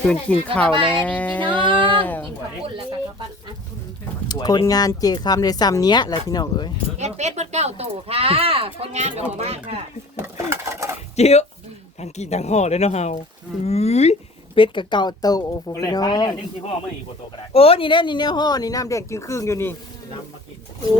คืนกินข้าวแล้พี่น้องวกินข้าวปุ้นแล้วก็ข้าวปั้นอะคนงานเจคำในซ้ำเนี้ยแหละพี่น้องเอ้ยเอ็ดเป็ดเบิดเก้าตู่ค่ะ คนงานก็บอกมากค่ะจิ้วทั้งกินทั้งห่อเลยเนาะเฮาอุ้ยเป็ดกับเก่าโตโอ้โหคนแรพี่กน้อขายเนี่ยงยังที่พ่อไม่อีกกว่าตัวกระดาษโอ้นี่แน่นี่แน่ห่อนี่น้ำแดงจึงครึ่งอยู่นี่น้ำมากินโอ้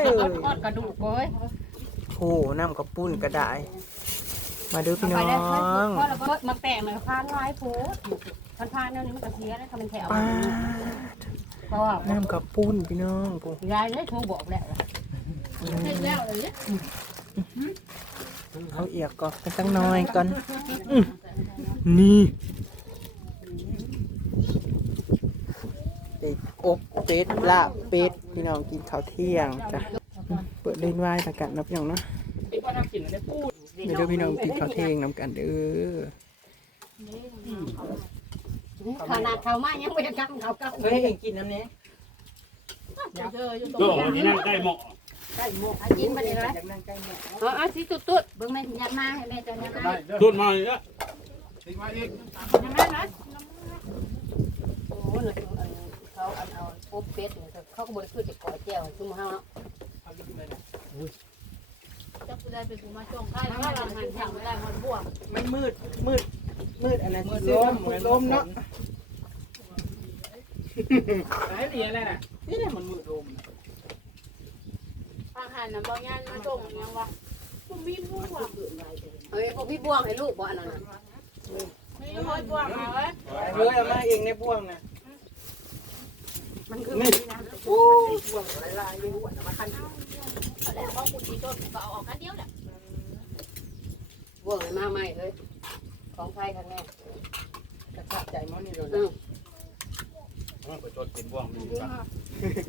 ยทอดกระดูกโอ้ยโอ้น้ำกระปุ้นก็ได้ มาดูพี่น้ไปอได้ค่ะงเพราะเราก็มาแปะหน่อยพานลายโพสพันพานๆเนี่ยนี่มันก็เสียแล้วทำเป็นแถวป้าดเพราะว่าน้ำกระปุ้นพี่น้องปูยายเลยโทรบอกแล้วแล้วเลยเอาเอียกก่อนกันตั้งน้อยก่อนอื้อนี่เป็ดอบเป็ดลาบเป็ดพี่น้องกินข้าวเที่ยงจ้ะเปิดเล่นไหว้ตะกันนะพี่น้องเนาะ ไอ้พ่อทำกินได้พูดเดี๋ยวเด้อพี่น้องกินข้าวเที่ยงนำกันเด้อขนาดเขามายังไม่ได้กำเขาเก้าเฮ้ยเองกินน้ำเนี้ยก็วันนี้นั่งใกล้หมอใส่หมวกกินไปเลยนะอยากนั่งใกล้แม่อ๋อเอาสิตุ๊ดตุ๊ดเบิ่งแม่ยันมาให้แม่เจะยันมาดูดมาเลยนะยันมานะโอ้โหเขาเอาเอาปุ๊บเป็ดเนี่ยเขาก็บริสุทธิ์จะก่อแก้วชุ่มห้าวเนาะ ได้เป็นกูมาจ้องค่ายถ้าเราหันทางไม่ได้มันบวกมันมืดมืดมืดอันนั้นมืดล้มมืดล้มเนาะไอ้นี่อะไรน่ะนี่แหละมันมืดลมทาหันน้ำบางงานมาจ้องยังวะกูมีบวกเฮ้ยพวกพี่บ่วงให้ลูกบ่อันนั้นน่ะมีหอยบวกมาไว้เฮ้ยเอามาเองในบวงนะมันคือนี่นะบ่วงลายๆเลยหัวมาคันแต่ว่าคุณที่ ต้นก็เอาออกกันเดียวแหละบ่วงให้มาใหม่เลยของไทยครั้งแรกกระชากใจมันนี่เลยอืมมันก็จดเป็นบ่วงมันอยู่ป่ะ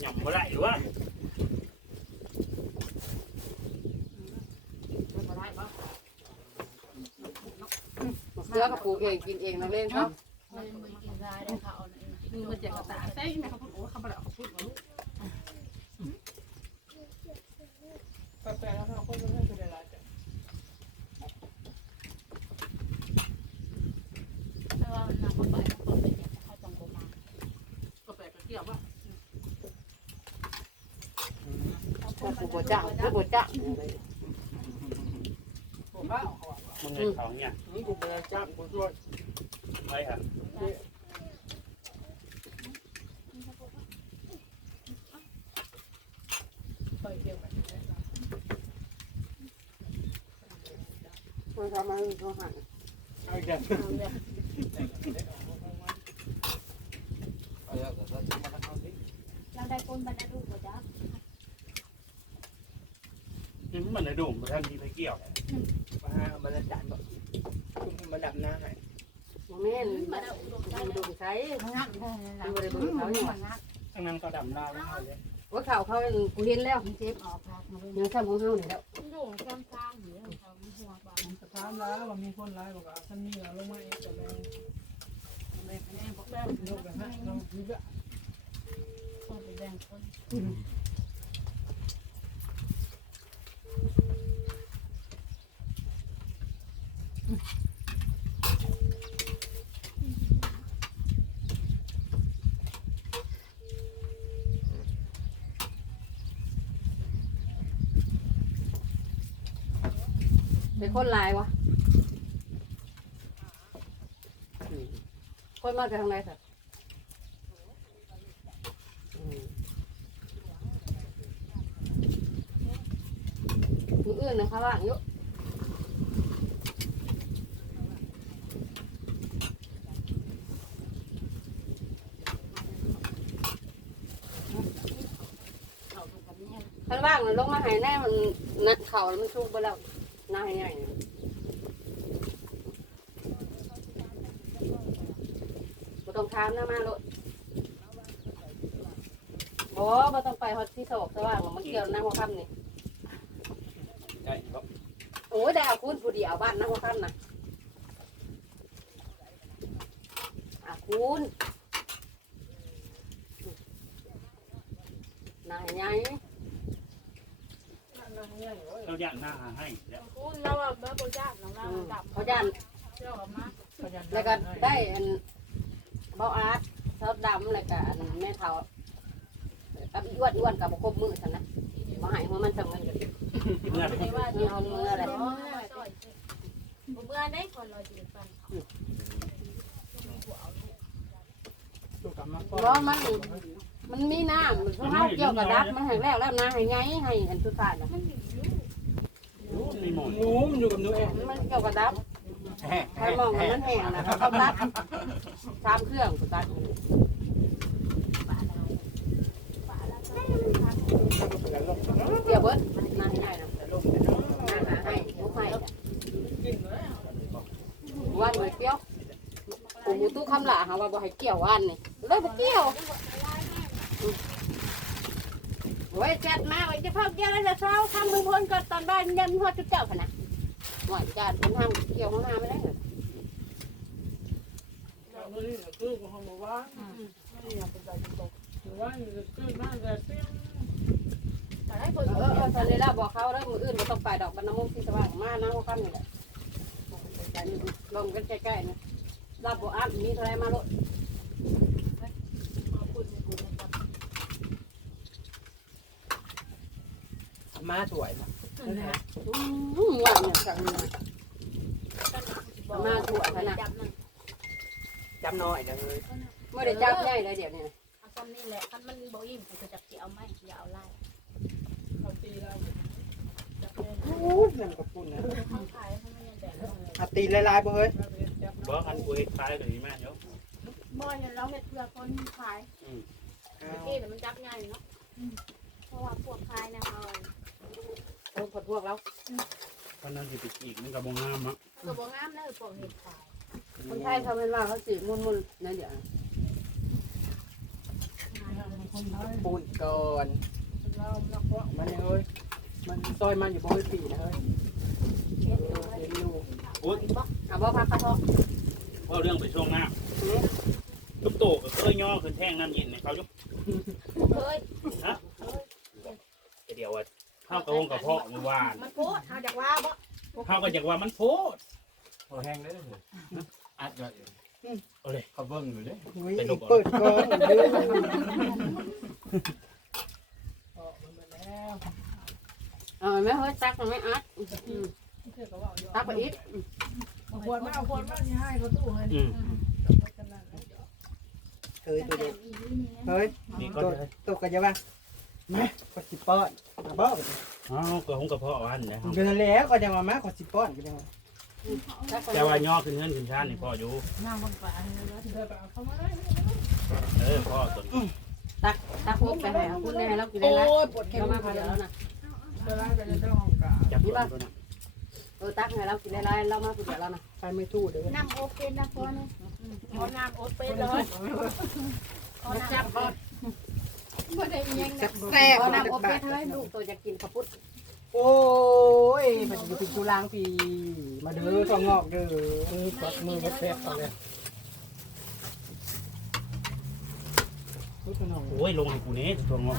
หย่ำมาได้หรือว่าเสือกับปลูกเองกินเองนักเล่นครับมันมันกินได้ได้ค่ะเอาหนึ่งมันเจ็บกระตาใช่ไหมเขาพูดโอ้เขาบอกเขาพูดว่าลูก กาแฟแล้วเราก็ไม่เป็นไรจ้ะแต่ว่ามันนำไปเขาไปเจ็บเขาจังโกมาก็แปลกเกี่ยวว่าปลูกบัวจ้าปลูกบัวจ้าผมว่ามึงเห็นเขาเนี่ยนี่กูเป็นจ้างกูช่วยไว้ค่ะปล่อยเกี่ยวไป มัน ทำมาให้เขาหันเอาอีกแล้วเราได้คนบรรดาลูกบัวจ้านี่มันในดุ่มมาทางนี้ไปเกี่ยวมาหาเอามาละจานบอกคุณมาดับหน้าให้แม่นมามาได้อุดมดูได้ดูใช้งัดได้เลยดูบริบูเขาเนี่ยทางนั้นก็ดำหน้าไว้ให้เลยว่าเขาเขากูเห็นแล้วเจ็บออกพักมาเลยยังทำของเขาเนี่ยแล้วยุ่งซ้ำซ้ำอยู่ ถานร้ายว่ามีคนร้ายบอกว่าท่านนี่ลงมาเองแต่แรงแม่แม่บอกแม่ยกกันฮะน้องพี่ละคนไปแดงคนอืม เป็นคนลายวะคนมาจากทางไหนสักมืออื่นนะคะว่างเยอะท่านว่างลงมาหายแน่มันนัดเข่าแล้วมันชุกไปแล้ว นายใหญ่เนี่ยบ่ต้องถามนะมาโลดบ่บ่ต้องไปฮอดที่สอกสว่างหรอกมันเกี่ยวนั่งหัวค่ำนี่ ได้ก็โอ้ยได้เอาคุณผู้เดียวบ้านนั่งหัวค่ำน่ะอาคุณนายใหญ่ เราย่างหน้าให้แล้วคุณเราแบบบัวจ้าเราเราดับเขาย่านเจ้าออกมาแล้วก็ได้อันเบาอาร์ตเท้าดำแล้วก็อันแม่เท้ากับอ้วนอ้วนกับครบมือสันนะมาให้มันทำเงินกันเมื่อไม่ว่านี่เอามืออะไรเมื่อได้คนเราจีบกันตัวกลับมาเพราะมัน มันมีน้ำมันเท้าเกี่ยวกับดับมันแห้งแล้วแล้วน้ำให้ไงให้อันสุดท้ายนะมีหมอนหนูมันอยู่กับหนูเองมันเกี่ยวกับดับใครมองว่ามันแห้งนะเขาตัดสามเครื่องตัดเดี๋ยวเบิดมาให้ได้นะมาหาให้ลูกให้วันไม่เปรี้ยวผมมูตู้คำหลาหาว่าบ่ให้เกี่ยววันนี่เลยบ่เกี่ยว ไว้จัดมาไว้จะพักเดียวแล้วจะเช้าทำมือพ้นก็ตอนบ้านยันพ่อจุดเจ้าขนาดหวานจัดเป็นทำเกี่ยวข้างหน้าไม่ได้เหรอคือของหมู่บ้านไม่อยากเป็นใจตกหมู่บ้านคือน่าจะเสี่ยงแต่ได้คเอนอเออเออตอนนี้เราบอกเขาแล้วมืออื่นไม่ต้องไปดอกบรรณมุกที่สว่างมานะพวกกันนี่แหละลงกันใกล้ๆนี่รับบ่อัพมีเท่าไรมาโลด มาสวยนะอืมหวานเนี่ยสั่งมามาถั่วขนาดจับนั่นจำน้อยนะเลยไม่ได้จับใหญ่เลยเดี๋ยวนี้เอาซ้ำนี่แหละถ้ามันบ่อิ่มกูจะจับเกี่ยวไม่อย่าเอาไล่เขาตีเราจับเลยโอ้ยนั่นกระปุ่นนะเขาขายเขาไม่ยังแดดอาตีลายๆบ่เฮ้ยจับบอกอันกูเฮ็ดตายเลยแม่เนาะบ่อยเราเห็ดเพื่อคนขายที่แต่มันจับง่ายเนาะเพราะว่าพวกขายนะเขา เออพวกพวกเราเพราะนั้นสิไปอีกมันก็บ่งามอะตัวบ่งามเลยพวกเห็ดขายคนไทยเขาเป็นว่าเขาสืบมุนมุนนั่นเดี๋ยวปุ่นก่อนเรานักว่ามันเฮ้ยมันซอยมันอยู่บ่เฮ้ยปีนะเฮ้ยเออเห็นอยู่อุ๊ยอะบ่พักกระเทาะว่าเรื่องไปช่วงหน้าทุกโตก็เคยย่อขึ้นแท่งน้ำเย็นให้เขาอยู่เคยฮะเดี๋ยวว่า ข้าวกระวงกระเพาะมันหวานมันโพดเอาจากว่าบ่ข้าวก็อยากว่ามันโพดพอแห้งได้เลยอัดแบบเอาเลยเขาเบิ้งอยู่เด้อุ้ยเปิดก่อนเด้อมันไปแล้วเออไม่เฮ้ยตักมันไม่อัดเชื่อเขาว่าอยู่ตักไปอีกเอาควรมาเอาควรมาที่ให้เขาตู้ให้อืมกันนั่นเฮ้ยตัวแต่เด็กอีนี่นะเฮ้ยนี่ก็ตัวเลยตัวกันจะว่าแม่กดสิป้อน มาบ่อ้าวกระหงกระเพาะหวานนะเดือนแล้วก็จะมามาขอสิป้อนก็จะมาตักไปแต่ว่าย่อขึ้นเงินขึ้นชาตินี่พ่ออยู่น้ำมันป่าแล้วเธอไปเอาเข้ามาได้เออพ่อตัวนี้ตักพวกไปให้คุณได้ให้เรากินโอ้ได้ละยปวดแขนเรามามาพาพาเดี๋เดี๋ยยววแล้วนะเวลาไปในห้องกาจับตัวตัวนั้นเออตักให้เรากินได้ละเรามาพาเดี๋ยวแล้วนะไปไม่ทู่เด้อน้ำโอเป็นนะพ่อเนี่ยขอน้ำโอเป็นเลยขอน้ำจับ บ่บ่ได้ยังแซ่บพอๆน้ำอบเป็ดให้ลูกตัวจะกินข้าวปุ้นโอ้ยมันจะเป็นจุลางปีมาเด้อทองงอกเด้อมือกดมือก็แซ่บเอาเลยโอ้ยลงให้กูเนี้ตัวงอ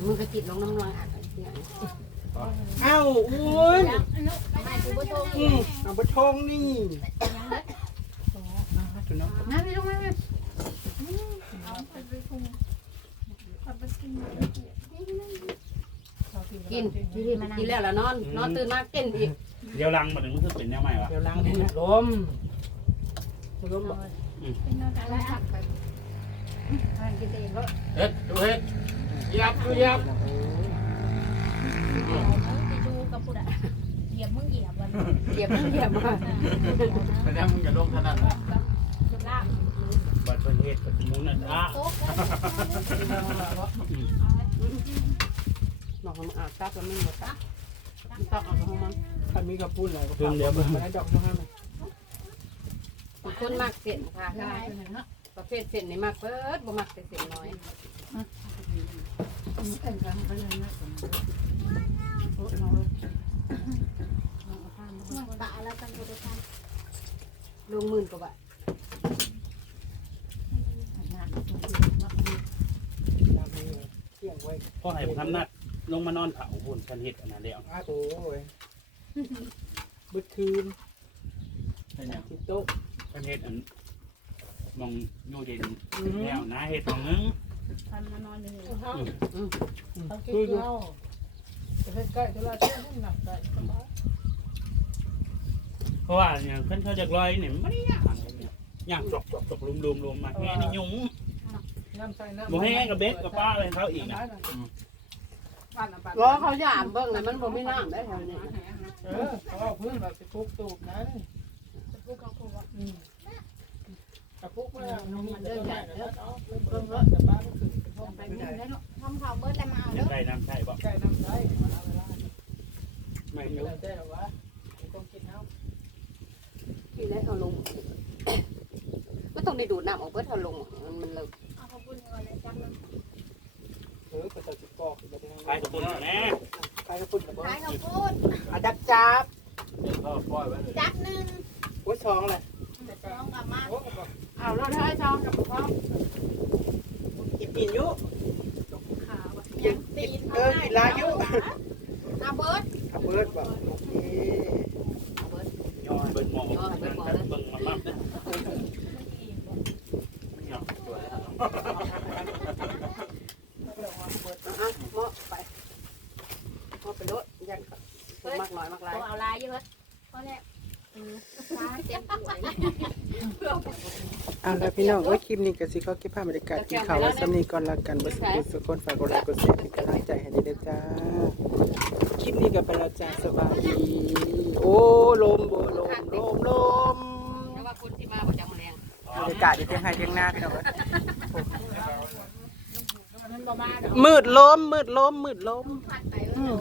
มือก็จิตลงน้ำลายอะเอ้าอุ้ยไม่กูบ่โทอืมเอาไปชงนี่น้องมาพี่ลูกมาเอาไปปคุม เอาไปกินกินกินแล้วแล้วนอนนอนตื่นมากินอีกเดี๋ยวลังมาถึงมันคือเป็นแนวใหม่วะเดี๋ยวล้างให้ลมลมบอกเป็นอะไรอะกินเองก็เฮ็ดดูเฮ็ดยับดูยับไปดูกับผู้ใดเหยียบมึงเหยียบวันเหยียบเหยียบมาแสดงมึงจะลงถนัดจุดล่างบัด เพิ่นเฮ็ดกับมุนนั่นอะโต๊ะบอกมันอาบซับแล้วไม่หมดซับซับเอาของมันถ้ามีกระปุ้นอะไรก็ฝากมาได้ดอกช่วงห้าไหมคนมากเส้นค่ะประเภทเส้นนี่มากเปิดบ่มักแต่เส้นน้อยตาแล้วกันกูจะทลงหมื่นกว่าบาท เที่ยงไว้ พ่อให้ผมทำนัดลงมานอนเผาบุญกันเฮ็ดอันนั้นแล้วอ้าโอ้ยบึดคืนเป็นยังที่โต๊ะประเทศอันมองอยู่เด่นแล้วนะเห็ดของนึงทันมานอนอยู่นี่ทั้งคืออยู่จะให้ใกล้จะลาเชื่อให้หนักใจสบายเพราะว่าเนี่ยเพิ่นเขาจะลอยเนี่ยมันไม่ได้ยากอะไรเนี่ยยากจกจกจกลุมลุมลุมมาแง่นี่ยุง น้ำใส่น้ำบ่ให้กับเบ็ดกับป้าอะไรเขาอีกนะบ้านอะบ้านรอเขาหยามเบิ่งเลยมันบ่มีน้ำได้แถวนี้เออเขาเอาพื้นแบบไปทุบตูบนั้นจะพูดเขาพูดว่าอืมกระปุกมามันเดินใหญ่แล้วเอาเริ่มรถจะบ้านก็คือ พดอาจับจับเดี๋ยวก็ปล่อยไว้เลยจับหนึ่งโอ้ยซองเลยสองกลับมาำโอ้ก็บอกเอารถให้ช่องกับพ่อกินกินอยู่ขาวยังตีนเออกินลายอยู่เอาเบิร์ดเอาเบิร์ดบ่โอเคย้อนเบิ่งมองเบิ่งเบิ่งมาปั๊บนะยอมตัวแล้ว อะเหมาะไปเหมาะไปรถยันมากน้อยมากหลาย เอาลายเยอะเพราะเนี่ยฟ้าเต็มสวย เอาละพี่น้องว่าคลิปนี้ก็สิเขาเก็บภาพบรรยากาศกินข้าวไว้สำนีก่อนละกันบ่สิเป็นสุคนฝากกดไลค์กดแชร์เป็นกำลังใจให้ด้วยจ้าคลิปนี้ก็ไปแล้วจ้าสบายดีโอ้ลมบ่ลมลมลมแต่ว่าคนที่มาประจำแรงบรรยากาศอยู่เทียงไห้เทียงหน้าพี่น้องมืดลมมืดลมมืดลมผัดไปเออ